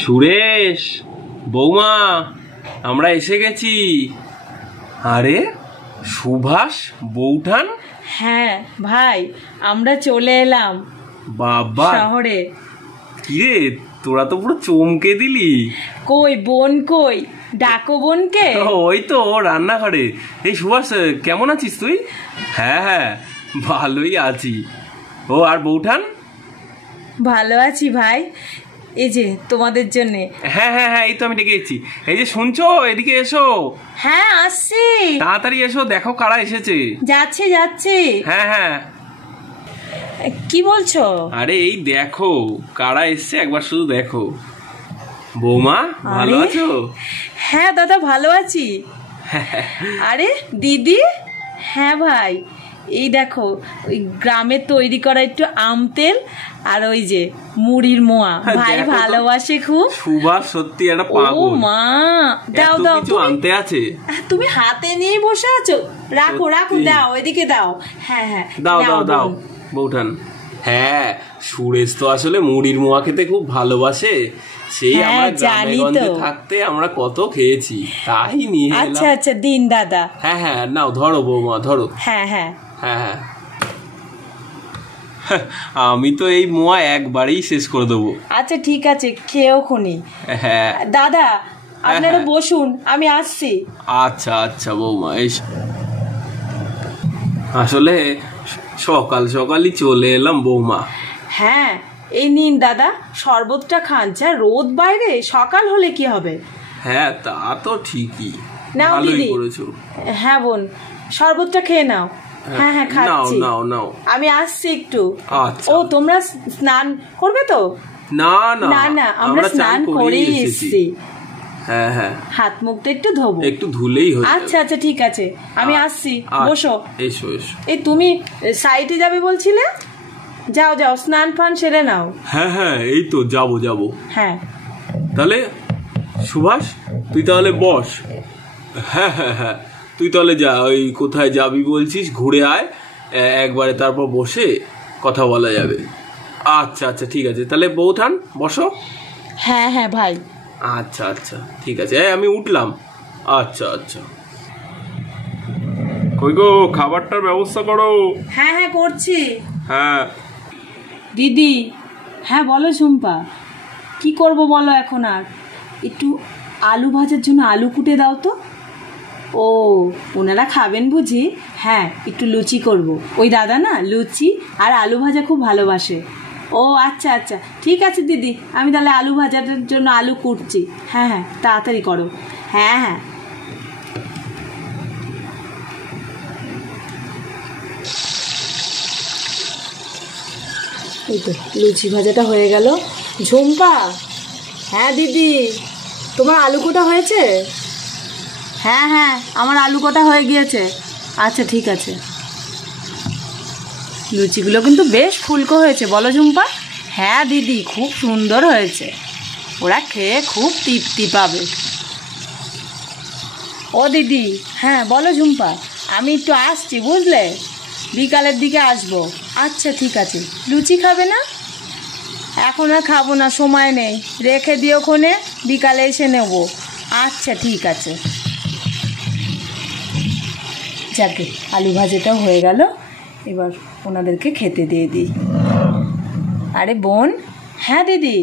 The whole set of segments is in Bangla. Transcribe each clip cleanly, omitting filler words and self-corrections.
সুরেশ, বৌমা, আমরা এসে গেছি। আরে সুভাষ, বৌঠান। হ্যাঁ ভাই, আমরা চলে এলাম বাবা শহরে। কিরে, তোরা তো পুরো চমকে দিলি। কই বোন, কই ডাকো বোনকে। ওই তো রান্নাঘরে। এই সুভাষ, কেমন আছিস তুই? হ্যাঁ হ্যাঁ, ভালোই আছি। ও আর বৌঠান? ভালো আছি ভাই, এই যে তোমাদের জন্য। হ্যাঁ হ্যাঁ হ্যাঁ, এই তো আমি ডেকে এসেছি। এই যে শুনছো, এদিকে এসো। হ্যাঁ আসছি, তাড়াতাড়ি এসো, দেখো কারা এসেছে। যাচ্ছি যাচ্ছি। হ্যাঁ হ্যাঁ, কি বলছো? আরে এই দেখো কারা এসছে, একবার শুধু দেখো। বৌমা, ভালো আছো? হ্যাঁ দাদা, ভালো আছি। আরে দিদি, হ্যাঁ ভাই, এই দেখো ওই গ্রামে তৈরি করা একটু আম তেল আর ওই যে মুড়ির মোয়া ভাই ভালোবাসে খুব। সুভাষ সত্যি একটা ও পাগল। মা, দাও দাও, কিছু আনতে আছে। তুমি হাতে নিয়ে বসে আছো, রাখো রাখো, দাও ওইদিকে দাও। হ্যাঁ হ্যাঁ, দাও দাও দাও বৌঠান। হ্যাঁ, সুরেশ তো আসলে মুড়ির মোয়া খেতে খুব ভালোবাসে। সেই আমরা গ্রামে থাকতে আমরা কত খেয়েছি, তাই নিয়ে এলাম। আচ্ছা আচ্ছা, দিন দাদা। হ্যাঁ হ্যাঁ, নাও ধরো বৌমা, ধরো। হ্যাঁ হ্যাঁ হ্যাঁ হ্যাঁ, আমি তো এই মোয়া একবারেই শেষ করে দেবো। আচ্ছা ঠিক আছে, খেয়েও খুনি। হ্যাঁ দাদা, আপনারা বসুন, আমি আসছি। আচ্ছা আচ্ছা বৌমা, এই আসলে সকাল সকালই চলে এলাম বৌমা। হ্যাঁ, এই নিন দাদা, শরবতটা খান। যা রোদ বাইরে, সকাল হলে কি হবে। হ্যাঁ তা তো ঠিকই, নাও দিদি। হ্যাঁ বোন, শরবতটা খেয়ে নাও। হ্যাঁ হ্যাঁ, খাচ্ছি। নাও নাও, আমি আসছি একটু। আচ্ছা। ও তোমরা স্নান করবে তো? না না না না, আমরা স্নান করেই এসেছি। হ্যাঁ হ্যাঁ, হাত মুখটা একটু ধোবো। একটু ধুলেই হয়ে যাবে। আচ্ছা আচ্ছা ঠিক আছে, আমি আসছি। বসো। এসো এসো। এই তুমি সাইটে যাবে বলছিলে, যাও যাও, স্নান ফান সেরে নাও। হ্যাঁ হ্যাঁ, এই তো যাবো যাবো। হ্যাঁ তাহলে সুভাষ, তুই তাহলে বস। হ্যাঁ হ্যাঁ হ্যাঁ, তুই তাহলে যা, ওই কোথায় যাবি বলছিস, ঘুরে আয় একবারে, তারপর বসে কথা বলা যাবে। আচ্ছা আচ্ছা ঠিক আছে, তাহলে বৌঠান বসো। হ্যাঁ হ্যাঁ ভাই। আচ্ছা আচ্ছা ঠিক আছে, আমি উঠলাম। আচ্ছা আচ্ছা, কই গো, খাবারটার ব্যবস্থা করো। হ্যাঁ হ্যাঁ করছি। হ্যাঁ দিদি। হ্যাঁ বলো ঝুম্পা, কি করব বলো এখন? আর একটু আলু ভাজার জন্য আলু কুটে দাও তো। ও, ওনারা খাবেন বুঝি? হ্যাঁ, একটু লুচি করব। ওই দাদা না লুচি আর আলু ভাজা খুব ভালোবাসে। ও আচ্ছা আচ্ছা ঠিক আছে দিদি, আমি তাহলে আলু ভাজার জন্য আলু কুটছি। হ্যাঁ হ্যাঁ, তাড়াতাড়ি করো। হ্যাঁ হ্যাঁ। এই তো লুচি ভাজাটা হয়ে গেল। ঝুম্পা। হ্যাঁ দিদি, তোমার আলু কোটা হয়েছে? হ্যাঁ হ্যাঁ, আমার আলু কোটা হয়ে গিয়েছে। আচ্ছা ঠিক আছে। লুচিগুলো কিন্তু বেশ ফুলকো হয়েছে, বলো ঝুম্পা? হ্যাঁ দিদি, খুব সুন্দর হয়েছে, ওরা খেয়ে খুব তৃপ্তি পাবে। ও দিদি। হ্যাঁ বলো ঝুম্পা, আমি একটু আসছি বুঝলে, বিকালের দিকে আসবো। আচ্ছা ঠিক আছে। লুচি খাবে না? এখন আর খাবো না, সময় নেই, রেখে দিও ওখানে, বিকালে এসে নেব। আচ্ছা ঠিক আছে। যাকে, আলু ভাজাটাও হয়ে গেল, এবার ওনাদেরকে খেতে দিয়ে দিই। আরে বোন। হ্যাঁ দিদি।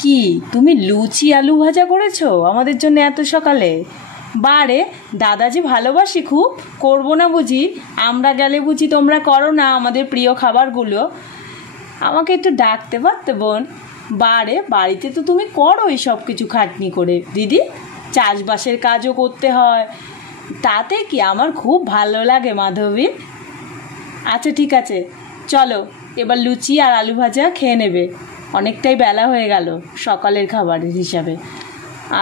কি তুমি লুচি আলু ভাজা করেছো আমাদের জন্য এত সকালে? বারে, দাদাজি ভালোবাসি খুব, করবো না বুঝি? আমরা গেলে বুঝি তোমরা করো না আমাদের প্রিয় খাবারগুলো? আমাকে একটু ডাকতে পারতে বোন? বারে, বাড়িতে তো তুমি করো এই সব কিছু খাটনি করে দিদি, চাষবাসের কাজও করতে হয়, তাতে কি আমার খুব ভালো লাগে মাধবী। আচ্ছা ঠিক আছে, চলো এবার লুচি আর আলু ভাজা খেয়ে নেবে, অনেকটাই বেলা হয়ে গেল সকালের খাবারের হিসাবে।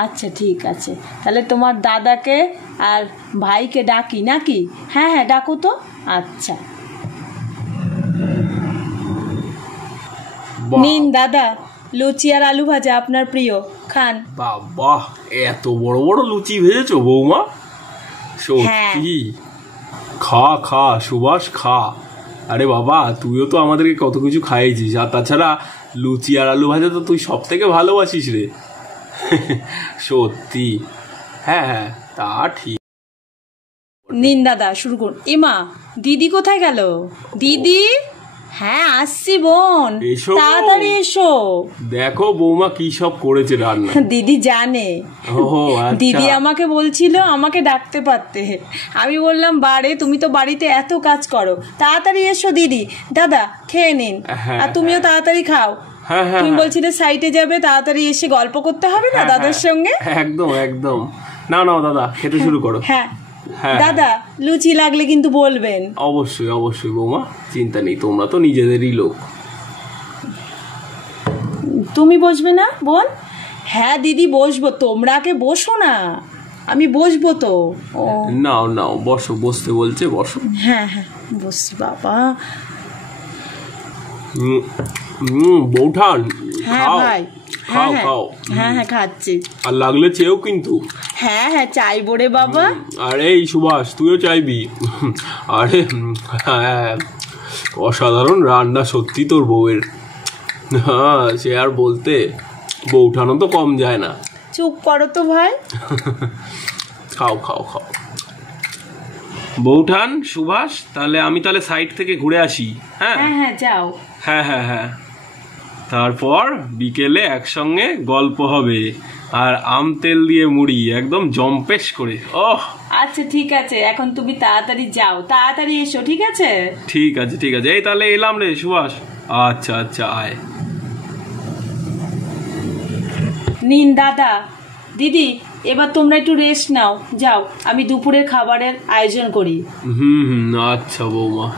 আচ্ছা ঠিক আছে, তাহলে তোমার দাদাকে আর ভাইকে ডাকি নাকি? হ্যাঁ হ্যাঁ ডাকো তো। আচ্ছা নিন দাদা, লুচি আর আলু ভাজা আপনার প্রিয়, খান। বাবা, এত বড় বড় লুচি ভেজেছো বৌমা, সত্যি? খা খা সুভাষ, খা। আরে বাবা, তুইও তো আমাদেরকে কত কিছু খাইয়েছিস, আর তাছাড়া লুচি আর আলু ভাজা তো তুই সব থেকে ভালোবাসিস রে। সত্যি। হ্যাঁ হ্যাঁ, তা ঠিক। নিন দাদা শুরু করুন। এমা, দিদি কোথায় গেল? দিদি, হ্যাঁ আসছি বোন, এসো তাড়াতাড়ি এসো। দেখো বৌমা কি সব করেছে রান্না। দিদি জানে। ও আচ্ছা। দিদি আমাকে বলছিল আমাকে ডাকতে পারতে, আমি বললাম বারে তুমি তো বাড়িতে এত কাজ করো, তাড়াতাড়ি এসো দিদি। দাদা খেয়ে নিন, হ্যাঁ, আর তুমিও তাড়াতাড়ি খাও। হ্যাঁ হ্যাঁ, তুমি বলছিলে সাইটে যাবে, তাড়াতাড়ি এসে গল্প করতে হবে না দাদার সঙ্গে। একদম একদম। না না দাদা, খেতে শুরু করো। হ্যাঁ হ্যাঁ দাদা, লুচি লাগলে কিন্তু বলবেন। অবশ্যই অবশ্যই বৌমা, চিন্তা নেই, তোমরা তো নিজেদেরই লোক। তুমি বসবে না বোন? হ্যাঁ দিদি বসবো, তোমরা আগে বসো না, আমি বসবো তো। ও নাও নাও বসো, বসতে বলছে বসো। হ্যাঁ হ্যাঁ বসছি বাবা। বৌঠান হ্যাঁ খাও ভাই, খাও হ্যাঁ খাও। হ্যাঁ হ্যাঁ খাচ্ছি। আর লাগলে চেয়েও কিন্তু। হ্যাঁ হ্যাঁ চাইবো রে বাবা। আরে এই সুভাষ, তুইও চাইবি? আরে হ্যাঁ, অসাধারণ রান্না সত্যি তোর বউয়ের। হ্যাঁ সে আর বলতে, বৌঠানও তো কম যায় না। চুপ করো তো ভাই। খাও খাও খাও। বৌঠান, সুভাষ, তাহলে আমি সাইড থেকে ঘুরে আসি। হ্যাঁ হ্যাঁ হ্যাঁ যাও। হ্যাঁ হ্যাঁ হ্যাঁ, তারপর বিকেলে একসঙ্গে গল্প হবে, আর আম তেল দিয়ে মুড়ি একদম জম্পেশ করে। ওহ আচ্ছা ঠিক আছে, এখন তুমি তাড়াতাড়ি যাও, তাড়াতাড়ি এসো, ঠিক আছে? ঠিক আছে ঠিক আছে, এই তাহলে এলাম রে সুভাষ। আচ্ছা আচ্ছা আয়। নিন দাদা, দিদি এবার তোমরা একটু রেস্ট নাও, যাও আমি দুপুরের খাবারের আয়োজন করি। আচ্ছা বৌমা।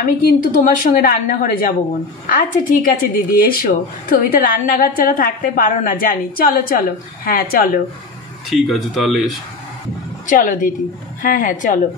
আমি কিন্তু তোমার সঙ্গে রান্নাঘরে যাবো বোন। আচ্ছা ঠিক আছে দিদি, এসো, তুমি তো রান্নাঘর ছাড়া থাকতে পারো না জানি। চলো চলো, হ্যাঁ চলো। ঠিক আছে তাহলে এসো। চলো দিদি, হ্যাঁ হ্যাঁ চলো।